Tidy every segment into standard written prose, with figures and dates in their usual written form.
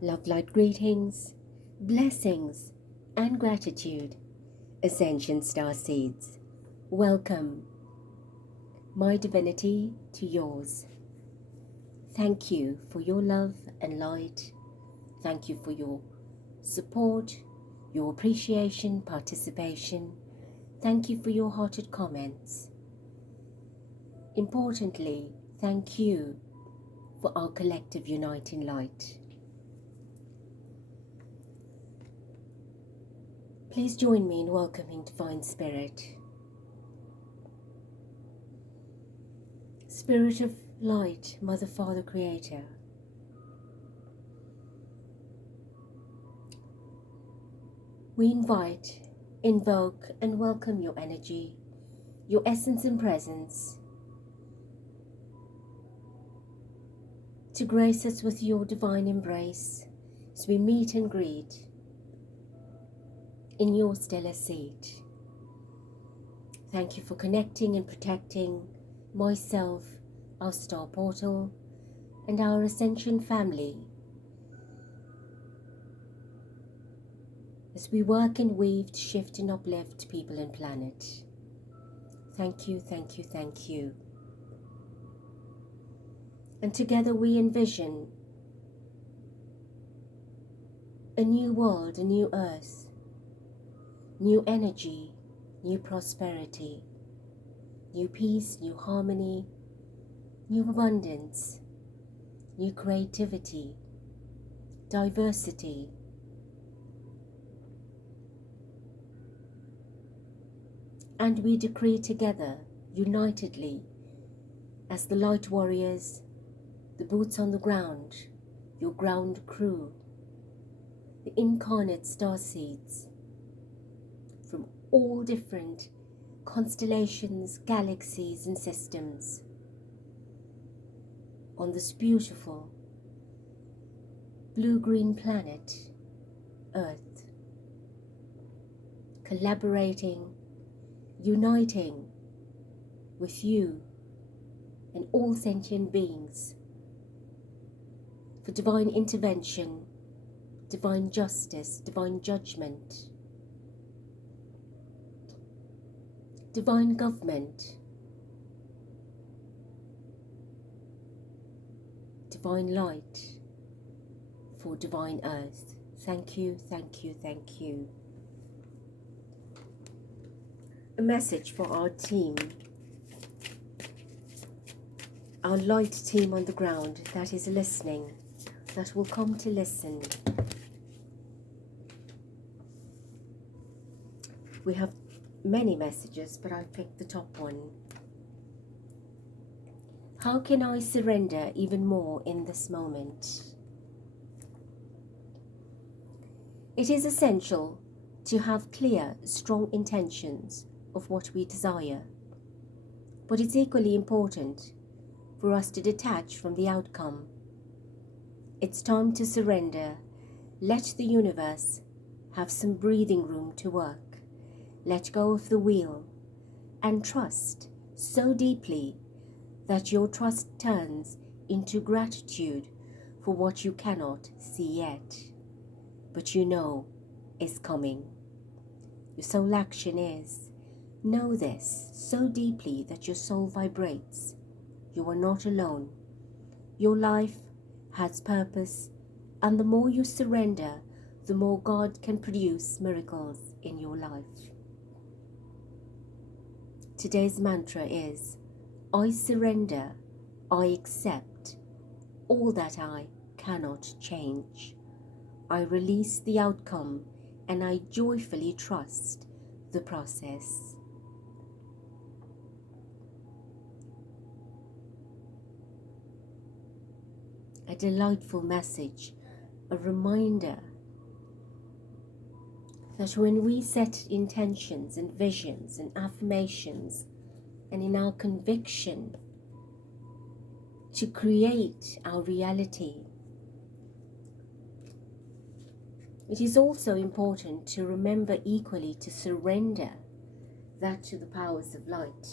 Love light greetings, blessings, and gratitude. Ascension Star Seeds. Welcome, my divinity, to yours. Thank you for your love and light. Thank you for your support, your appreciation, participation. Thank you for your hearted comments. Importantly, thank you for our collective uniting light. Please join me in welcoming Divine Spirit. Spirit of Light, Mother, Father, Creator. We invite, invoke, and welcome your energy, your essence and presence, to grace us with your divine embrace as we meet and greet in your stellar seat. Thank you for connecting and protecting myself, our star portal, and our Ascension family as we work and weave to shift and uplift people and planet. Thank you, thank you, thank you. And together we envision a new world, a new earth, new energy, new prosperity, new peace, new harmony, new abundance, new creativity, diversity, and we decree together, unitedly, as the light warriors, the boots on the ground, your ground crew, the incarnate star seeds, from all different constellations, galaxies and systems on this beautiful blue-green planet, Earth, collaborating, uniting with you and all sentient beings for divine intervention, divine justice, divine judgment, divine government, divine light for divine earth. Thank you, thank you, thank you. A message for our team, our light team on the ground that is listening, that will come to listen. We have many messages, but I picked the top one. How can I surrender even more in this moment? It is essential to have clear, strong intentions of what we desire, but it's equally important for us to detach from the outcome. It's time to surrender. Let the universe have some breathing room to work. Let go of the wheel and trust so deeply that your trust turns into gratitude for what you cannot see yet, but you know is coming. Your soul action is, know this so deeply that your soul vibrates. You are not alone. Your life has purpose, and the more you surrender, the more God can produce miracles in your life. Today's mantra is, I surrender, I accept all that I cannot change. I release the outcome and I joyfully trust the process. A delightful message, a reminder that when we set intentions and visions and affirmations, and in our conviction to create our reality, it is also important to remember equally to surrender that to the powers of light.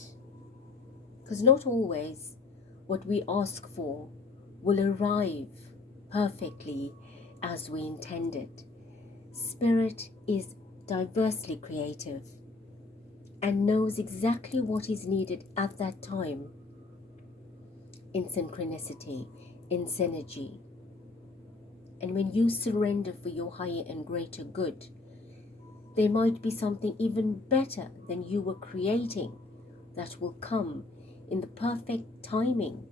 Because not always what we ask for will arrive perfectly as we intended. Spirit is diversely creative and knows exactly what is needed at that time, in synchronicity, in synergy. And when you surrender for your higher and greater good, there might be something even better than you were creating that will come in the perfect timing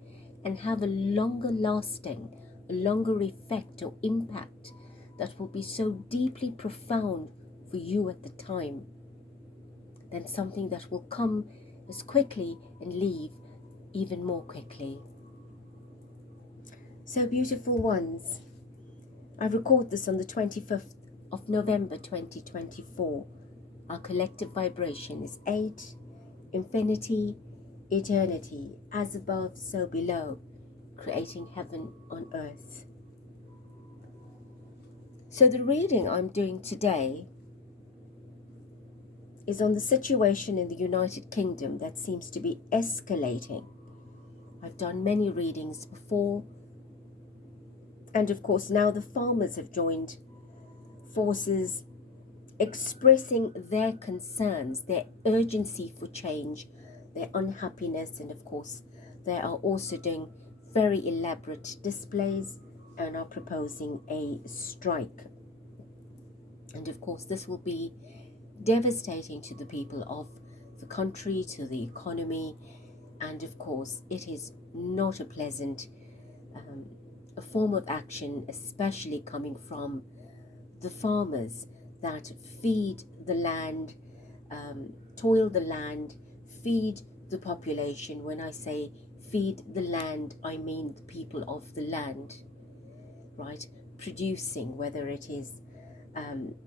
and have a longer lasting, a longer effect or impact that will be so deeply profound for you at the time than something that will come as quickly and leave even more quickly. So beautiful ones, I record this on the 25th of November 2024. Our collective vibration is 8, infinity, eternity, as above, so below, creating heaven on earth. So the reading I'm doing today is on the situation in the United Kingdom that seems to be escalating. I've done many readings before, and of course now the farmers have joined forces, expressing their concerns, their urgency for change, their unhappiness, and of course they are also doing very elaborate displays and are proposing a strike. And of course this will be devastating to the people of the country, to the economy, and of course it is not a pleasant a form of action, especially coming from the farmers that feed the land, toil the land, feed the population. When I say feed the land, I mean the people of the land, right? Producing, whether it is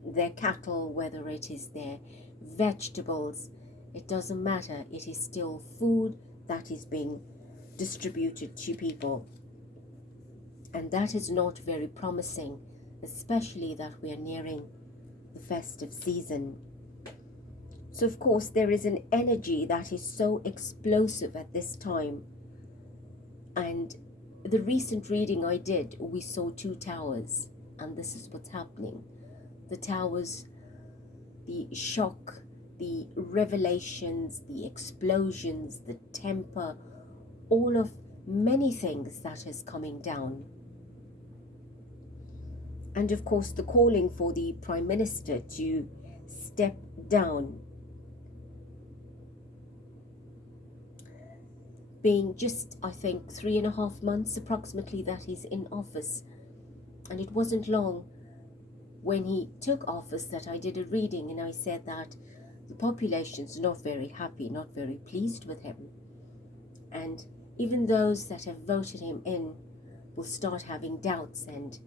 their cattle, whether it is their vegetables, it doesn't matter. It is still food that is being distributed to people. And that is not very promising, especially that we are nearing the festive season. So of course there is an energy that is so explosive at this time. And the recent reading I did, we saw 2 towers, and this is what's happening. The towers, the shock, the revelations, the explosions, the temper, all of many things that is coming down. And of course the calling for the Prime Minister to step down, being just, I think, 3.5 months approximately that he's in office. And it wasn't long when he took office that I did a reading, and I said that the population's not very happy, not very pleased with him. And even those that have voted him in will start having doubts and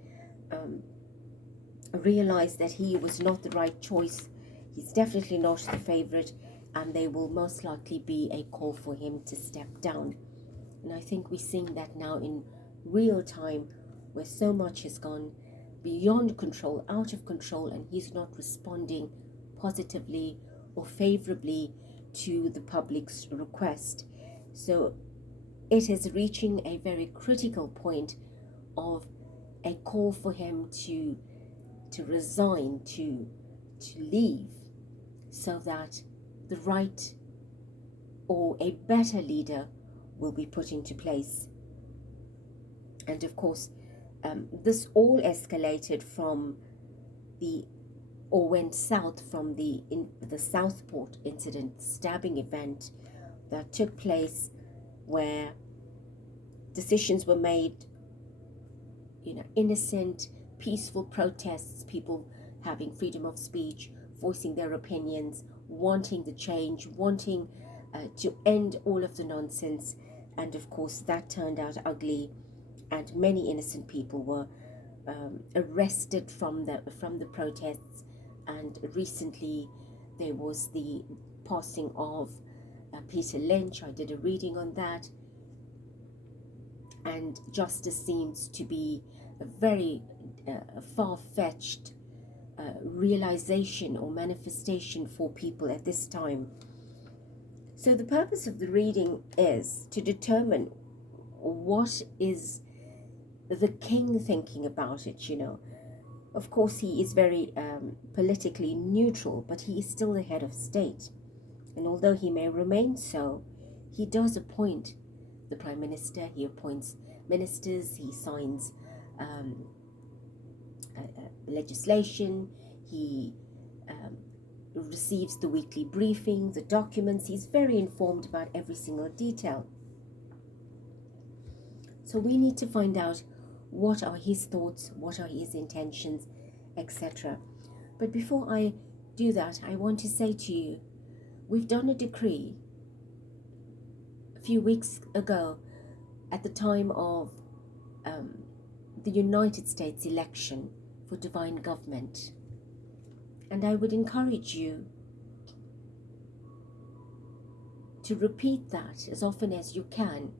realize that he was not the right choice. He's definitely not the favorite, and there will most likely be a call for him to step down. And I think we're seeing that now in real time, where so much has gone beyond control, out of control, and he's not responding positively or favorably to the public's request. So it is reaching a very critical point of a call for him to resign, to leave, so that the right or a better leader will be put into place. And of course this all escalated from went south from the Southport incident, stabbing event that took place, where decisions were made, innocent, peaceful protests, people having freedom of speech, voicing their opinions, wanting the change, wanting to end all of the nonsense. And of course that turned out ugly, and many innocent people were arrested from the protests. And recently there was the passing of Peter Lynch. I did a reading on that, and justice seems to be a very far-fetched realization or manifestation for people at this time. So the purpose of the reading is to determine what is the king thinking about it. Of course, he is very politically neutral, but he is still the head of state. And although he may remain so, he does appoint the Prime Minister, he appoints ministers, he signs legislation, he receives the weekly briefing, the documents. He's very informed about every single detail. So we need to find out what are his thoughts, what are his intentions, etc. But before I do that, I want to say to you, we've done a decree a few weeks ago at the time of the United States election for divine government. And I would encourage you to repeat that as often as you can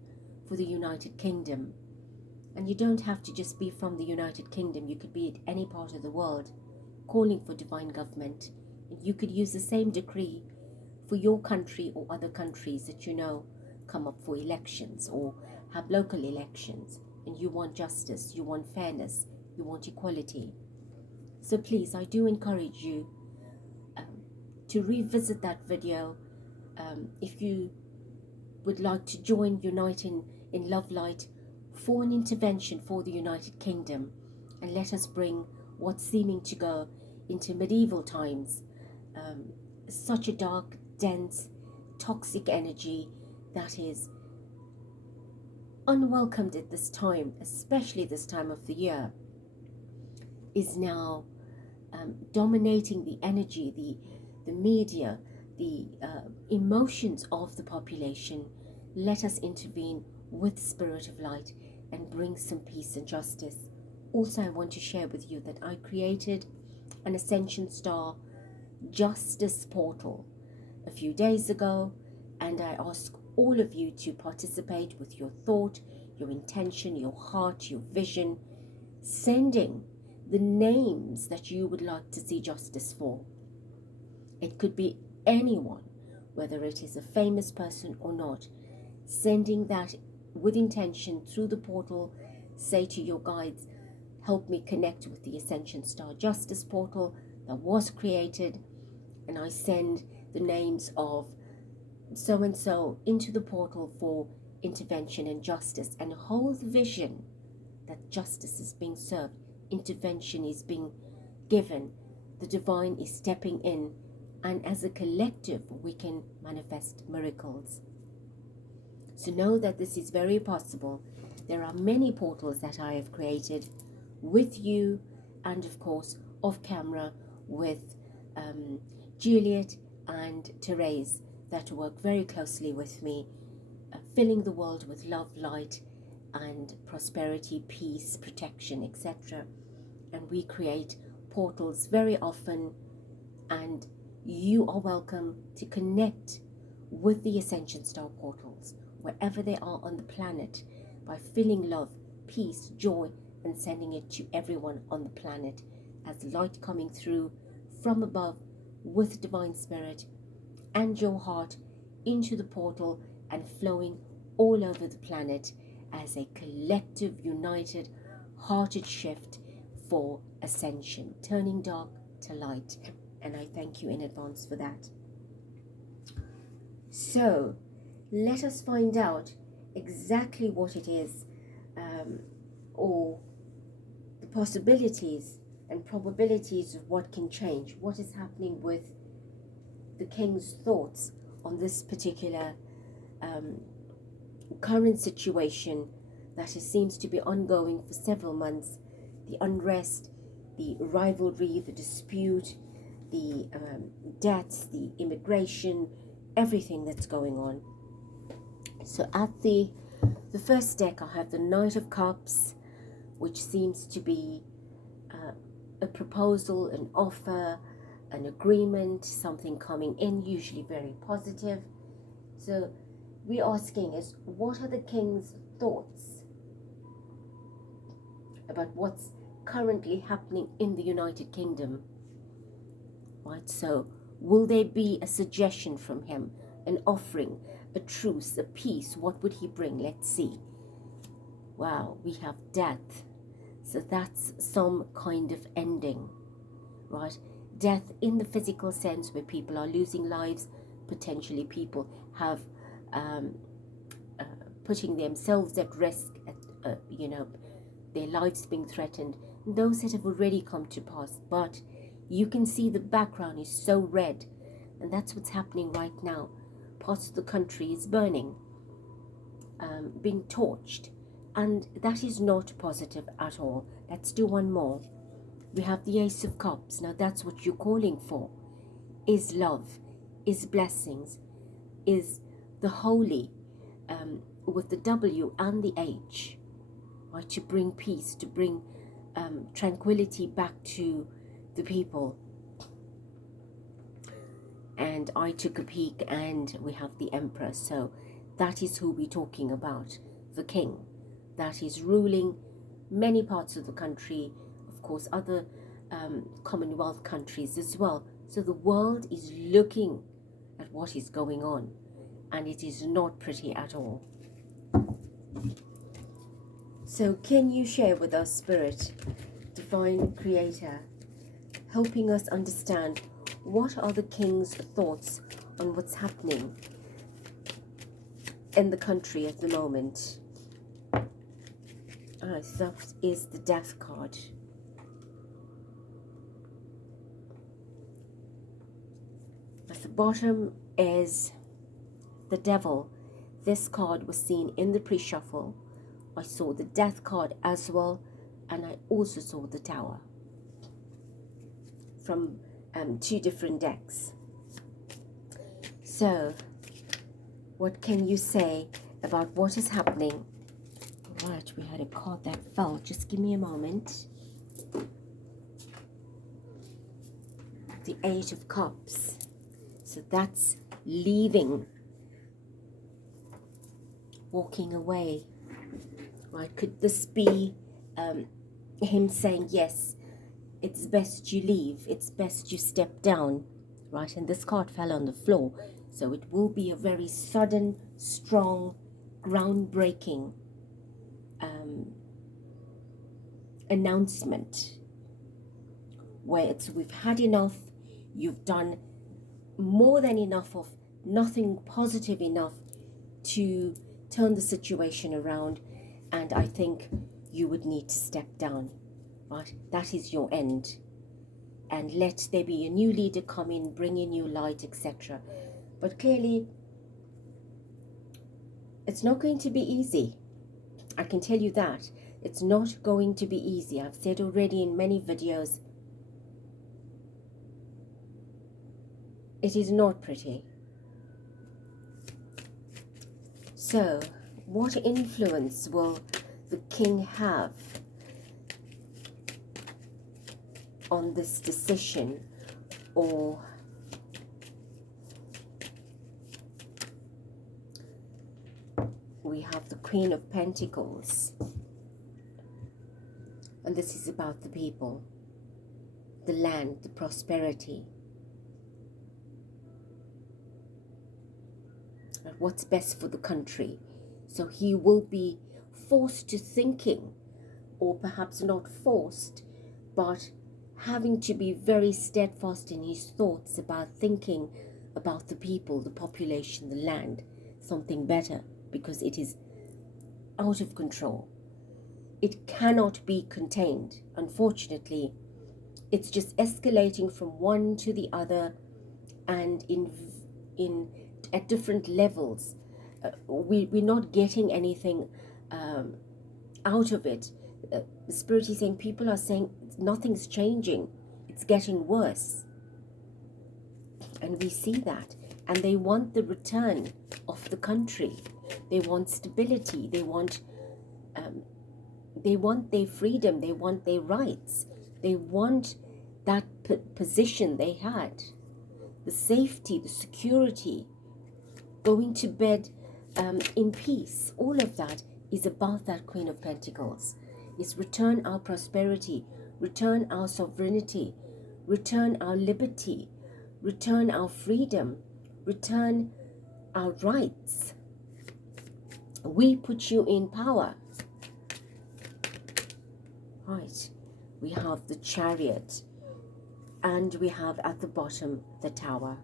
for the United Kingdom. And you don't have to just be from the United Kingdom. You could be at any part of the world calling for divine government. And you could use the same decree for your country or other countries that you know come up for elections or have local elections. And you want justice, you want fairness, you want equality. So please, I do encourage you to revisit that video. If you would like to join Uniting in Love Light for an intervention for the United Kingdom, and let us bring what's seeming to go into medieval times, such a dark, dense, toxic energy that is unwelcomed at this time, especially this time of the year, is now dominating the energy, the media, the emotions of the population. Let us intervene with Spirit of Light and bring some peace and justice. Also, I want to share with you that I created an Ascension Star Justice portal a few days ago, and I ask all of you to participate with your thought, your intention, your heart, your vision, sending the names that you would like to see justice for. It could be anyone, whether it is a famous person or not. Sending that with intention through the portal. Say to your guides, help me connect with the Ascension Star Justice portal that was created, and I send the names of so and so into the portal for intervention and justice, and hold the vision that justice is being served, intervention is being given, the divine is stepping in, and as a collective we can manifest miracles. So know that this is very possible. There are many portals that I have created with you, and of course off camera with Juliet and Therese, that work very closely with me, filling the world with love, light and prosperity, peace, protection, etc. And we create portals very often, and you are welcome to connect with the Ascension Star portals wherever they are on the planet by filling love, peace, joy and sending it to everyone on the planet as light coming through from above with divine spirit and your heart into the portal and flowing all over the planet as a collective, united, hearted shift for ascension, turning dark to light. And I thank you in advance for that. So let us find out exactly what it is, or the possibilities and probabilities of what can change, what is happening with the King's thoughts on this particular current situation that seems to be ongoing for several months. The unrest, the rivalry, the dispute, the deaths, the immigration, everything that's going on. So at the first deck I have the Knight of Cups, which seems to be a proposal, an offer, an agreement, something coming in, usually very positive. So we're asking is, what are the King's thoughts about what's currently happening in the United Kingdom? Right, so will there be a suggestion from him, an offering, a truce, a peace? What would he bring? Let's see. Wow, we have death, So that's some kind of ending, right? Death in the physical sense, where people are losing lives, potentially people have putting themselves at risk, you know, their lives being threatened, those that have already come to pass. But you can see the background is so red, and that's what's happening right now. Parts of the country is burning, being torched, and that is not positive at all. Let's do one more. We have the Ace of Cups. Now that's what you're calling for, is love, is blessings, is the holy, with the W and the H, right, to bring peace, to bring tranquility back to the people. And I took a peek, and we have the Emperor. So that is who we're talking about, the king that is ruling many parts of the country, of course other Commonwealth countries as well. So the world is looking at what is going on, and it is not pretty at all. So can you share with us, Spirit, Divine Creator, helping us understand what are the king's thoughts on what's happening in the country at the moment? That is the Death card. At the bottom is the Devil. This card was seen in the pre-shuffle. I saw the Death card as well, and I also saw the Tower from 2 different decks. So what can you say about what is happening? Right, we had a card that fell. Just give me a moment. The 8 of Cups. So that's leaving, walking away. Right, could this be him saying, yes, it's best you leave, it's best you step down, right? And this card fell on the floor, so it will be a very sudden, strong, groundbreaking announcement, where it's, we've had enough, you've done more than enough of nothing positive enough to turn the situation around, and I think you would need to step down, right? That is your end, and let there be a new leader come in, bring in new light, etc. But clearly it's not going to be easy. I can tell you that it's not going to be easy. I've said already in many videos, it is not pretty. So what influence will the king have on this decision? Or we have the Queen of Pentacles, and this is about the people, the land, the prosperity. What's best for the country. So he will be forced to thinking, or perhaps not forced, but having to be very steadfast in his thoughts about thinking about the people, the population, the land, something better, because it is out of control. It cannot be contained. Unfortunately, it's just escalating from one to the other, and at different levels. We're not getting anything out of it. The Spirit is saying, people are saying nothing's changing, it's getting worse. And we see that. And they want the return of the country. They want stability. They want their freedom. They want their rights. They want that position they had. The safety, the security, going to bed in peace. All of that is about that Queen of Pentacles. It's return our prosperity, return our sovereignty, return our liberty, return our freedom, return our rights. We put you in power. Right, we have the Chariot, and we have at the bottom the Tower.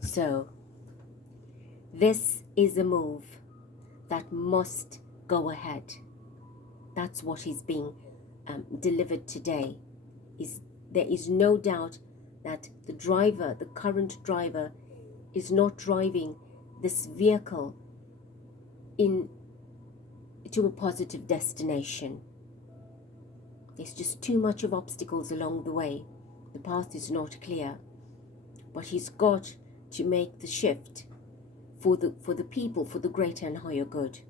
So this is a move that must go ahead. That's what is being delivered today. There is no doubt that the driver, the current driver, is not driving this vehicle to a positive destination. There's just too much of obstacles along the way. The path is not clear, but he's got to make the shift for the people, for the greater and higher good.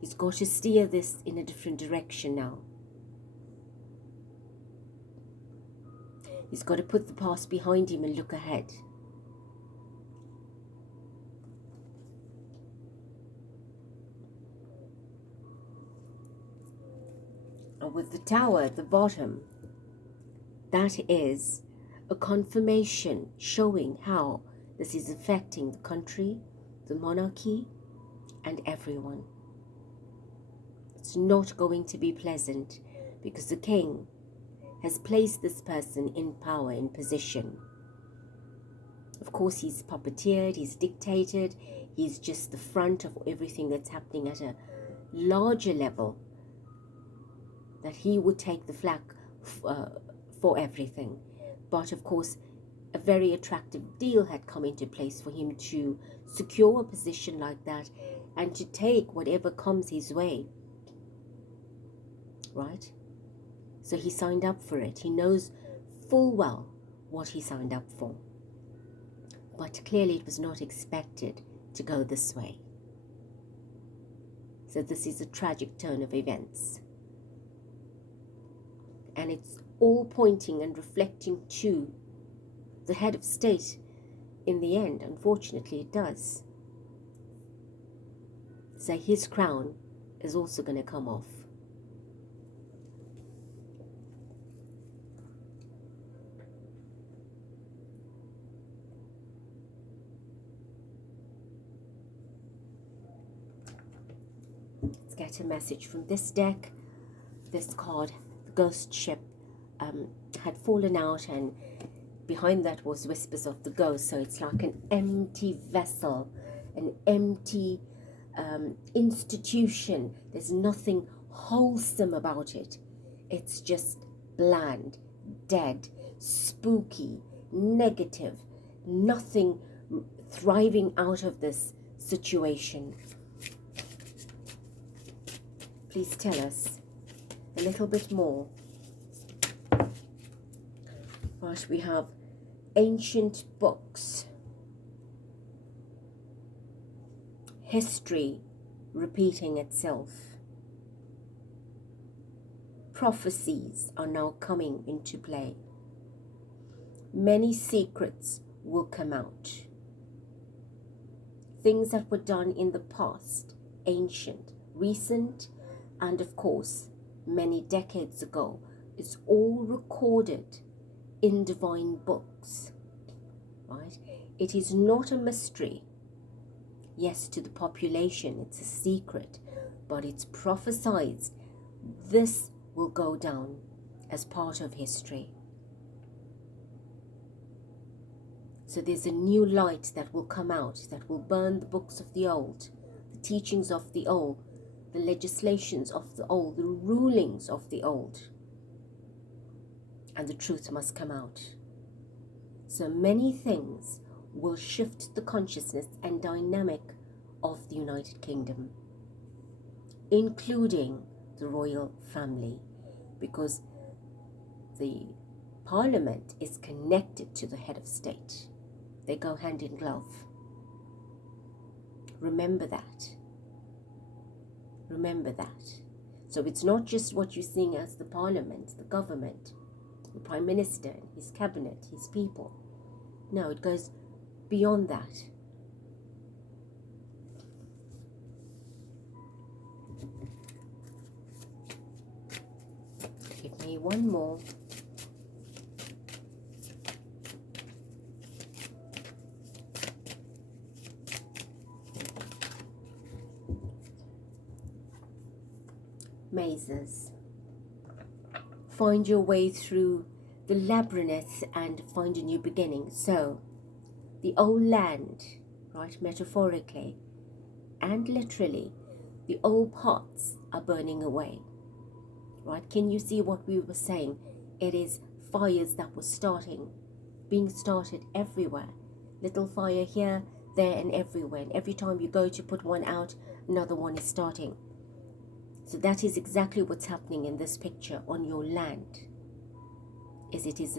He's got to steer this in a different direction now. He's got to put the past behind him and look ahead. And with the Tower at the bottom, that is a confirmation showing how this is affecting the country, the monarchy, and everyone. It's not going to be pleasant because the king has placed this person in power, in position. Of course, he's puppeteered, he's dictated, he's just the front of everything that's happening at a larger level, that he would take the flak for everything. But of course, a very attractive deal had come into place for him to secure a position like that and to take whatever comes his way. Right? So he signed up for it. He knows full well what he signed up for. But clearly it was not expected to go this way. So this is a tragic turn of events. And it's all pointing and reflecting to the head of state in the end. Unfortunately, it does. So his crown is also going to come off. Let's get a message from this deck. This card, the ghost ship, had fallen out, and behind that was whispers of the ghost. So it's like an empty vessel, an empty institution. There's nothing wholesome about it. It's just bland, dead, spooky, negative, nothing thriving out of this situation. Please tell us a little bit more. Right, we have ancient books, history repeating itself. Prophecies are now coming into play. Many secrets will come out. Things that were done in the past, ancient, recent, and of course, many decades ago, it's all recorded in divine books, right? It is not a mystery. Yes, to the population, it's a secret, but it's prophesied. This will go down as part of history. So there's a new light that will come out, that will burn the books of the old, the teachings of the old, the legislations of the old, the rulings of the old. And the truth must come out. So many things will shift the consciousness and dynamic of the United Kingdom, including the royal family, because the Parliament is connected to the head of state. They go hand in glove. Remember that. Remember that. So it's not just what you're seeing as the Parliament, the government, the Prime Minister, his cabinet, his people. No, it goes beyond that. Give me one more. mazes. Find your way through the labyrinth and find a new beginning. So, the old land, right, metaphorically and literally, the old pots are burning away, right? Can you see what we were saying? It is fires that were being started everywhere. Little fire here, there, and everywhere. And every time you go to put one out, another one is starting. So that is exactly what's happening in this picture on your land. It is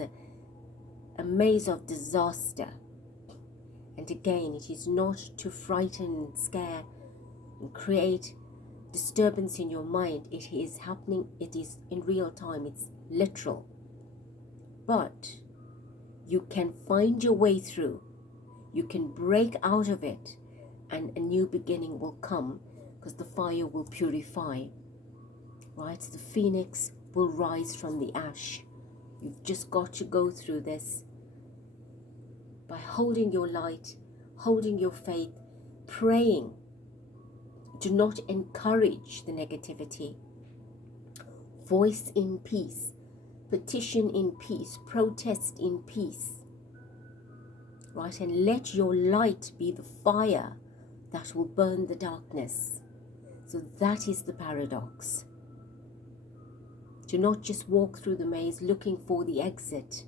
a maze of disaster. And again, it is not to frighten and scare and create disturbance in your mind. It is happening, it is in real time, it's literal. But you can find your way through, you can break out of it, and a new beginning will come because the fire will purify, right? The phoenix will rise from the ash. You've just got to go through this by holding your light, holding your faith, praying. Do not encourage the negativity. Voice in peace, petition in peace, protest in peace. Right? And let your light be the fire that will burn the darkness. So that is the paradox. Do not just walk through the maze looking for the exit.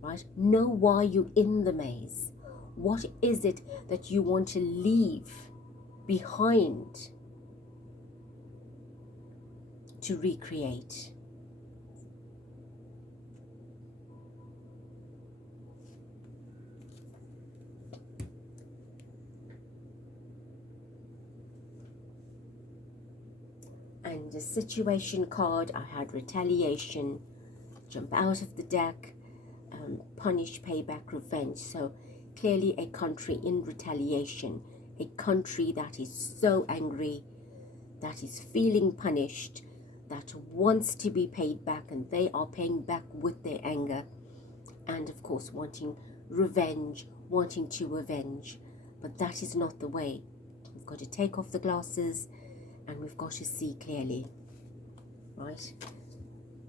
Right? Know why you're in the maze. What is it that you want to leave behind to recreate? And the situation card, I had retaliation, jump out of the deck, punish, payback, revenge. So clearly a country in retaliation, a country that is so angry, that is feeling punished, that wants to be paid back, and they are paying back with their anger, and of course wanting revenge, wanting to avenge. But that is not the way. We've got to take off the glasses and we've got to see clearly, right?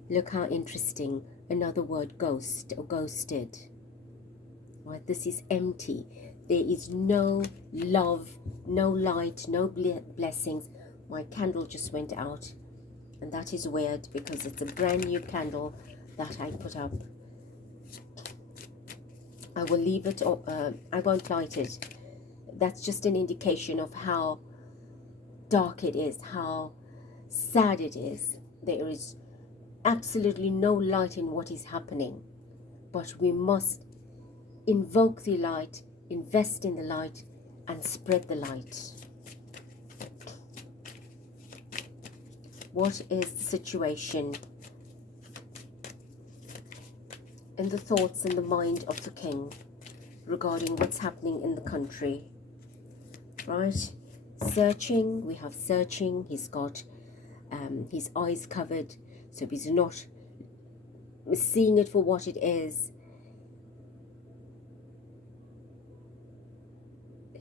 Look how interesting. Another word, ghost or ghosted. Right, this is empty. There is no love, no light, no blessings. My candle just went out, and that is weird because it's a brand new candle that I put up. I will leave it, I won't light it. That's just an indication of how dark it is, how sad it is. There is absolutely no light in what is happening, but we must invoke the light, invest in the light, and spread the light. What is the situation in the thoughts and the mind of the king regarding what's happening in the country? Right? Searching, we have searching. He's got his eyes covered, so he's not seeing it for what it is.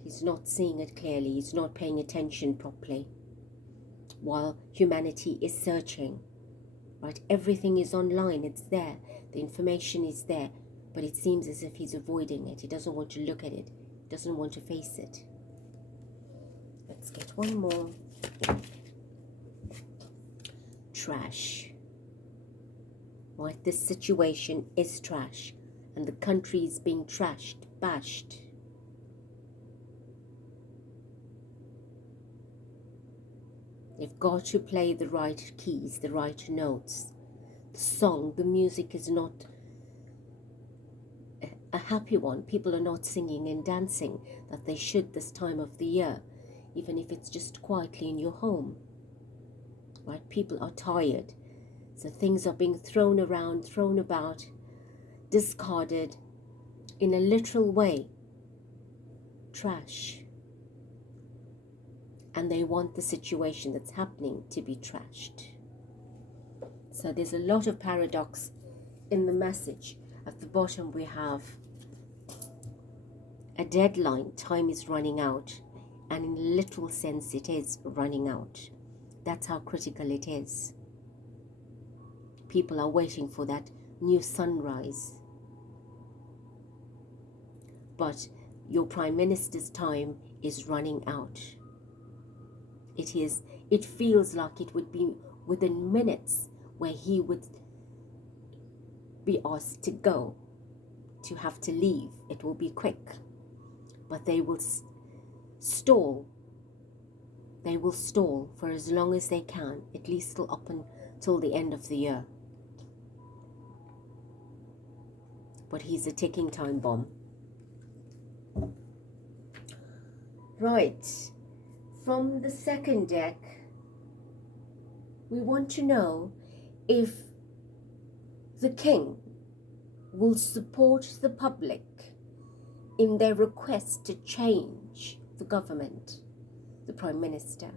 He's not seeing it clearly. He's not paying attention properly. While humanity is searching, right? Everything is online. It's there. The information is there, but it seems as if he's avoiding it. He doesn't want to look at it. He doesn't want to face it. Let's get one more. Trash. Right? This situation is trash, and the country is being trashed, bashed. You've got to play the right keys, the right notes. The song, the music is not a happy one. People are not singing and dancing that they should this time of the year, even if it's just quietly in your home. Right? People are tired. So things are being thrown around, thrown about, discarded in a literal way. Trash. And they want the situation that's happening to be trashed. So there's a lot of paradox in the message. At the bottom we have a deadline, time is running out, and in a literal sense it is running out. That's how critical it is. People are waiting for that new sunrise. But your Prime Minister's time is running out. It feels like it would be within minutes where he would be asked to go, to have to leave. It will be quick. But they will stall. They will stall for as long as they can, at least till up until the end of the year. But he's a ticking time bomb. Right. From the second deck, we want to know if the king will support the public in their request to change the government, the Prime Minister.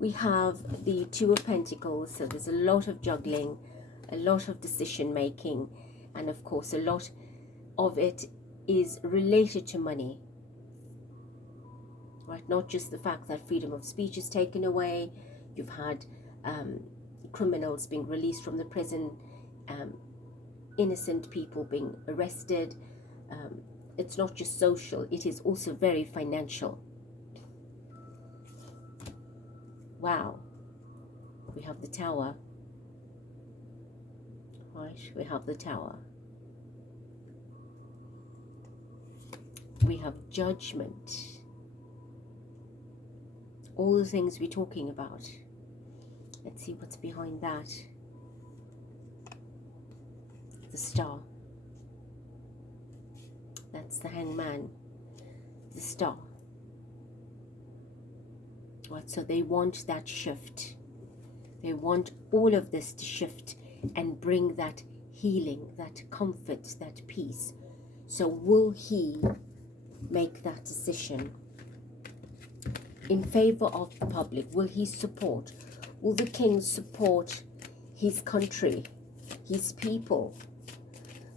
We have the Two of Pentacles, so there's a lot of juggling, a lot of decision making, and of course a lot of it is related to money. Right, not just the fact that freedom of speech is taken away, you've had criminals being released from the prison, innocent people being arrested. It's not just social, it is also very financial. Wow. We have the Tower. Right, we have the Tower. We have Judgment. All the things we're talking about. Let's see what's behind that. The Star. That's the Hangman. The Star. Right, so they want that shift. They want all of this to shift and bring that healing, that comfort, that peace. So will he make that decision in favor of the public? Will he support? Will the king support his country, his people,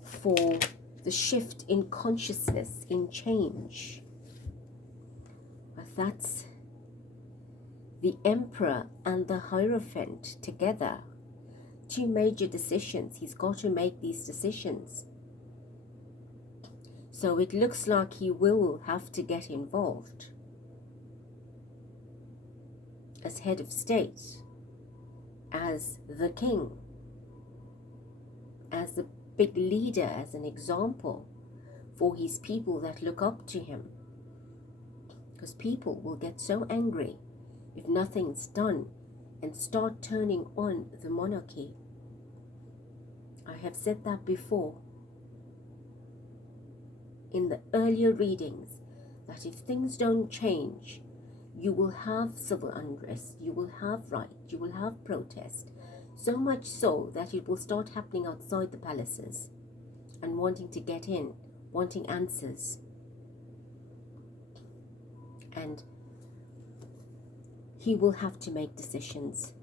for the shift in consciousness, in change? But that's the Emperor and the Hierophant together. Two major decisions. He's got to make these decisions. So it looks like he will have to get involved as head of state, as the king, as the big leader, as an example for his people that look up to him. Because people will get so angry if nothing's done and start turning on the monarchy. I have said that before in the earlier readings, that if things don't change, you will have civil unrest, you will have riot, you will have protest, so much so that it will start happening outside the palaces and wanting to get in, wanting answers. And he will have to make decisions.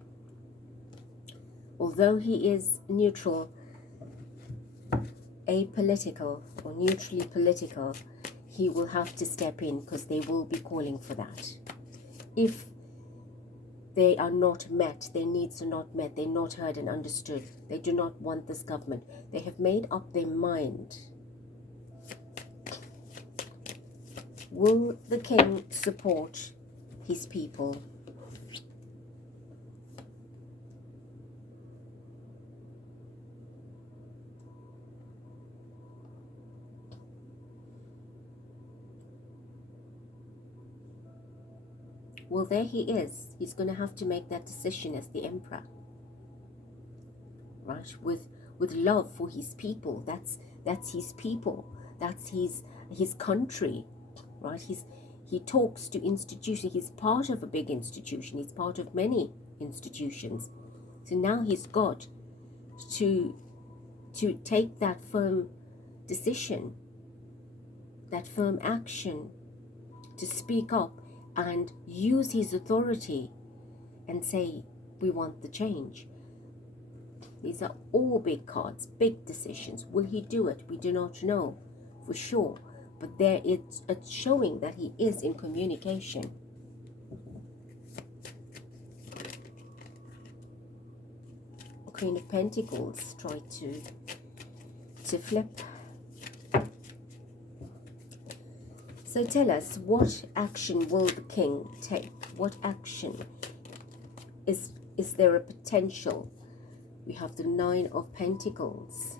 Although he is neutral, apolitical or neutrally political, he will have to step in because they will be calling for that. If they are not met, their needs are not met, they're not heard and understood, they do not want this government, they have made up their mind. Will the king support his people? Well, there he is. He's going to have to make that decision as the emperor, right? With love for his people. That's his people. That's his country, right? He talks to institutions. He's part of a big institution. He's part of many institutions. So now he's got to take that firm decision, that firm action, to speak up and use his authority and say, we want the change. These are all big cards, big decisions. Will he do it? We do not know for sure. But there it's showing that he is in communication. Queen of Pentacles try to flip. So tell us, what action will the King take? What action is there a potential? We have the Nine of Pentacles.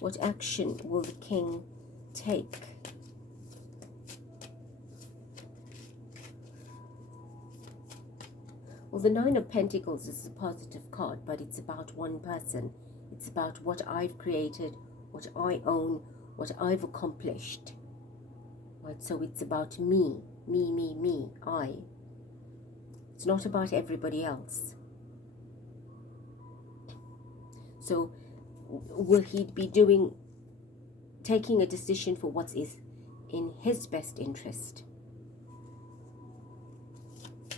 What action will the King take? Well, the Nine of Pentacles is a positive card, but it's about one person. It's about what I've created, what I own, what I've accomplished. Right? So it's about me, I. It's not about everybody else. So will he be taking a decision for what is in his best interest?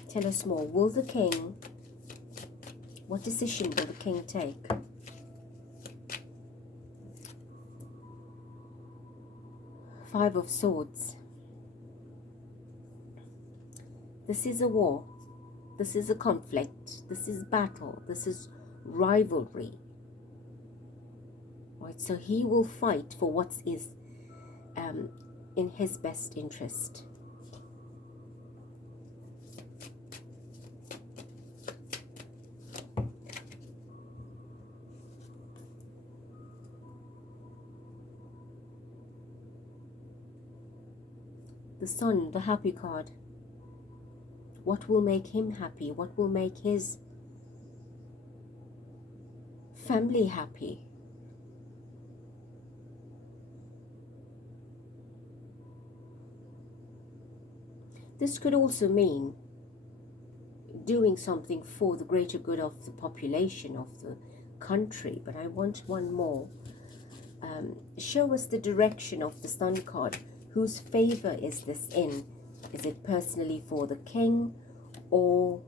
Tell us more. Will the King, what decision will the King take? Five of Swords. This is a war. This is a conflict. This is battle. This is rivalry. Right? So he will fight for what is in his best interest. The Sun, the happy card. What will make him happy? What will make his family happy? This could also mean doing something for the greater good of the population of the country. But I want one more. Show us the direction of the Sun card. Whose favor is this in? Is it personally for the King or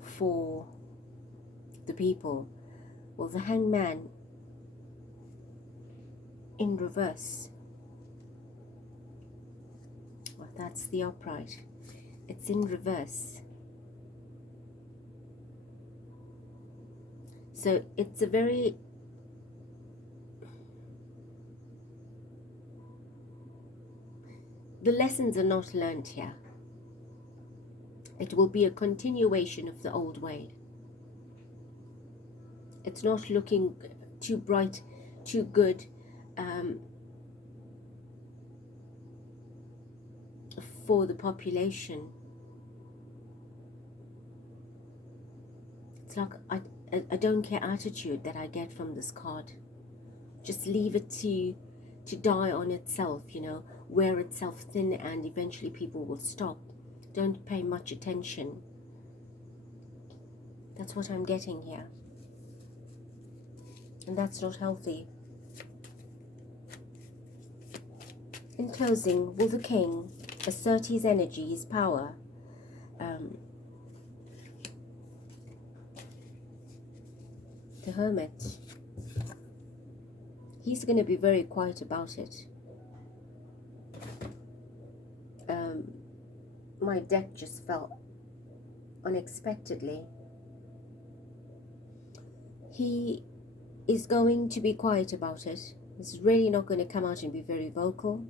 for the people? Well, the Hangman in reverse. Well, that's the upright. It's in reverse. So it's a very the lessons are not learnt here. It will be a continuation of the old way. It's not looking too bright, too good for the population. It's like I don't care attitude that I get from this card. Just leave it to die on itself, you know, wear itself thin, and eventually people will stop. Don't pay much attention. That's what I'm getting here. And that's not healthy. In closing, will the King assert his energy, his power? The Hermit. He's going to be very quiet about it. My deck just fell unexpectedly. He is going to be quiet about it. He's really not going to come out and be very vocal.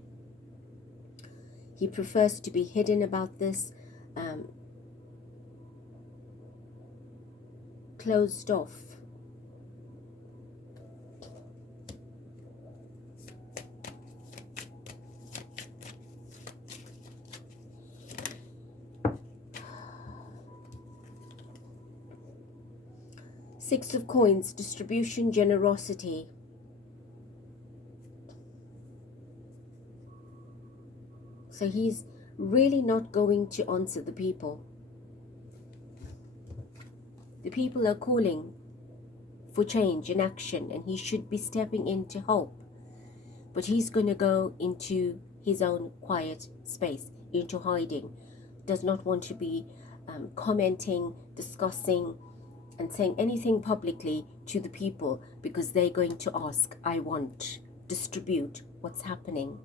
He prefers to be hidden about this, closed off. Six of Coins, distribution, generosity. So he's really not going to answer the people. The people are calling for change and action, and he should be stepping in to help. But he's going to go into his own quiet space, into hiding. Does not want to be commenting, discussing, and saying anything publicly to the people, because they're going to ask, I want, distribute what's happening.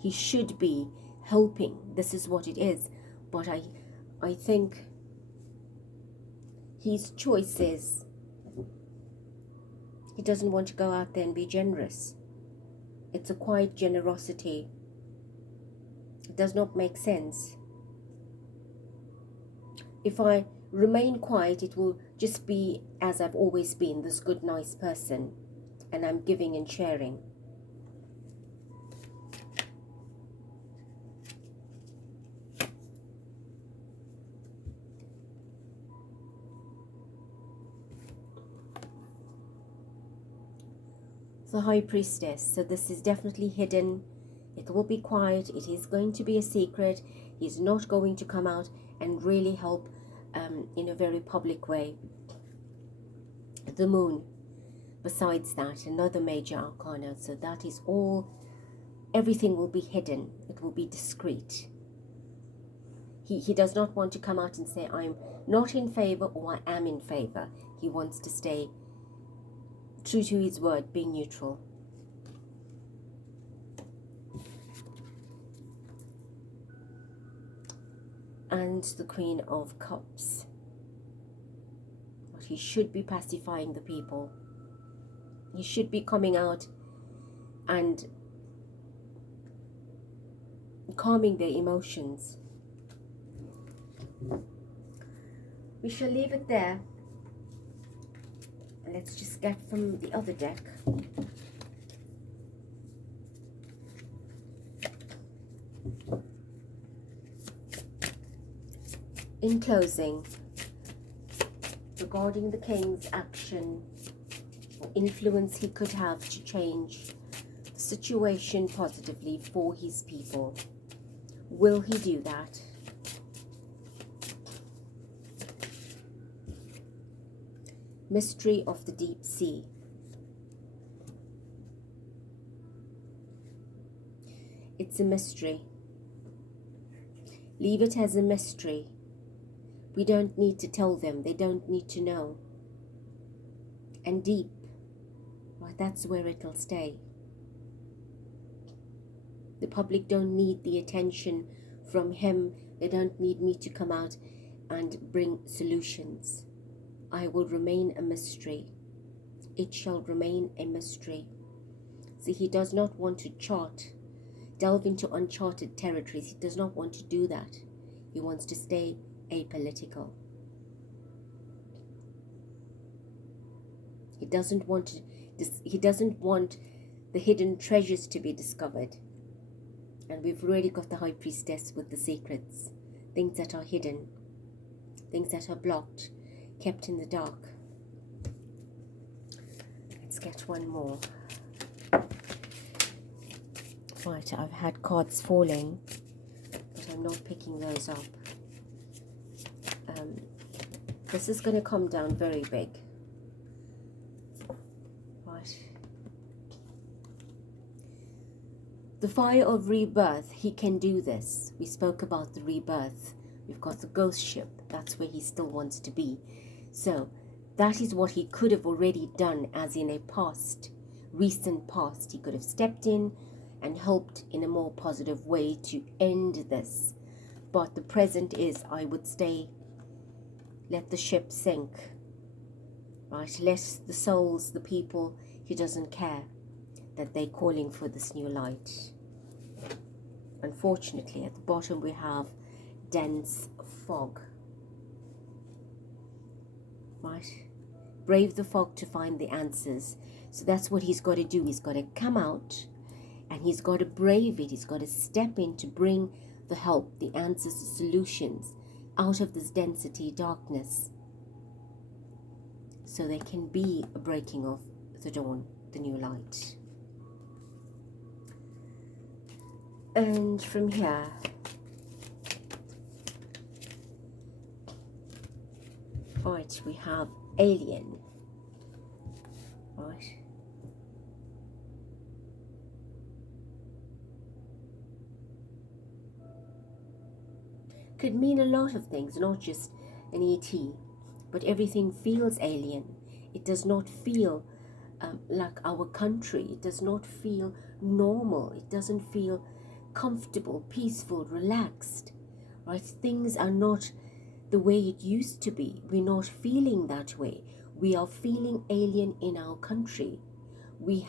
He should be hoping this is what it is. But I think his choice is he doesn't want to go out there and be generous. It's a quiet generosity. It does not make sense. If I remain quiet, it will just be as I've always been, this good, nice person, and I'm giving and sharing. The High Priestess. So this is definitely hidden. It will be quiet. It is going to be a secret. He's not going to come out and really help in a very public way. The Moon. Besides that, another major arcana. So that is all. Everything will be hidden. It will be discreet. He does not want to come out and say, I'm not in favor or I am in favor. He wants to stay true to his word, being neutral. And the Queen of Cups. But he should be pacifying the people. He should be coming out and calming their emotions. We shall leave it there. Let's just get from the other deck. In closing, regarding the King's action or influence he could have to change the situation positively for his people, will he do that? Mystery of the deep sea. It's a mystery. Leave it as a mystery. We don't need to tell them. They don't need to know. And deep, well, that's where it'll stay. The public don't need the attention from him. They don't need me to come out and bring solutions. I will remain a mystery. It shall remain a mystery. See, he does not want to delve into uncharted territories. He does not want to do that. He wants to stay apolitical. He doesn't want the hidden treasures to be discovered. And we've already got the High Priestess with the secrets. Things that are hidden. Things that are blocked. Kept in the dark. Let's get one more. Right, I've had cards falling, but I'm not picking those up. This is going to come down very big. Right. The fire of rebirth, he can do this. We spoke about the rebirth. We've got the ghost ship. That's where he still wants to be. So that is what he could have already done, as in a recent past. He could have stepped in and helped in a more positive way to end this. But the present is, I would stay, let the ship sink. Right? Let the souls, the people, he doesn't care that they're calling for this new light. Unfortunately, at the bottom we have dense fog. Right? Brave the fog to find the answers. So that's what he's got to do. He's got to come out and he's got to brave it. He's got to step in to bring the help, the answers, the solutions out of this density, darkness. So there can be a breaking of the dawn, the new light. And from here, right, we have alien. Right. Could mean a lot of things, not just an ET, but everything feels alien. It does not feel like our country. It does not feel normal. It doesn't feel comfortable, peaceful, relaxed, right? Things are not the way it used to be. We're not feeling that way. We are feeling alien in our country. We're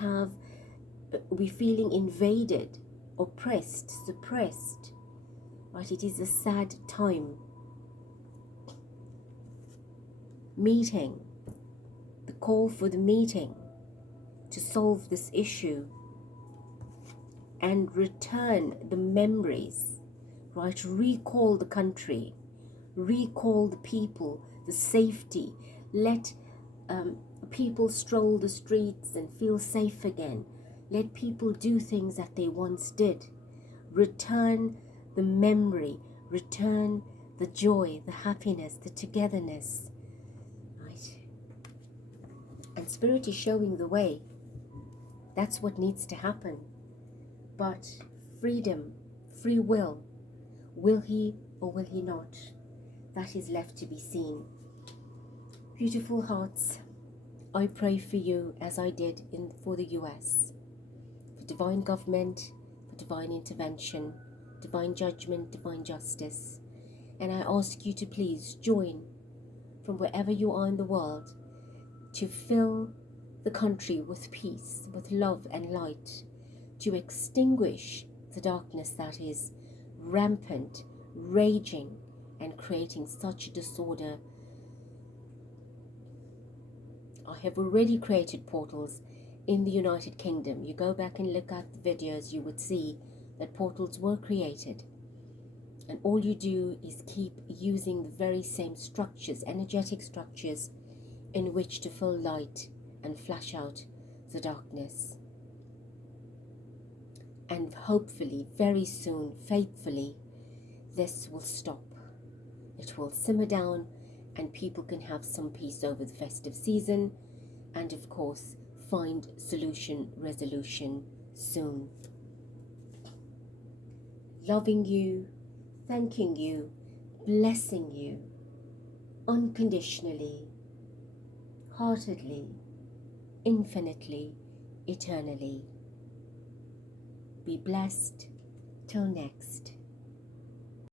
feeling invaded, oppressed, suppressed, right? It is a sad time. Meeting, the call for the meeting to solve this issue and return the memories, right? Recall the country, recall the people, the safety. Let people stroll the streets and feel safe again. Let people do things that they once did. Return the memory, return the joy, the happiness, the togetherness, right? And Spirit is showing the way. That's what needs to happen. But freedom, free will he or will he not? That is left to be seen. Beautiful hearts, I pray for you as I did for the US, for divine government, for divine intervention, divine judgment, divine justice. And I ask you to please join from wherever you are in the world to fill the country with peace, with love and light, to extinguish the darkness that is rampant, raging, and creating such disorder. I have already created portals in the United Kingdom. You go back and look at the videos, you would see that portals were created. And all you do is keep using the very same structures, energetic structures, in which to fill light and flash out the darkness. And hopefully, very soon, faithfully, this will stop. It will simmer down and people can have some peace over the festive season and, of course, find resolution soon. Loving you, thanking you, blessing you unconditionally, heartedly, infinitely, eternally. Be blessed. Till next.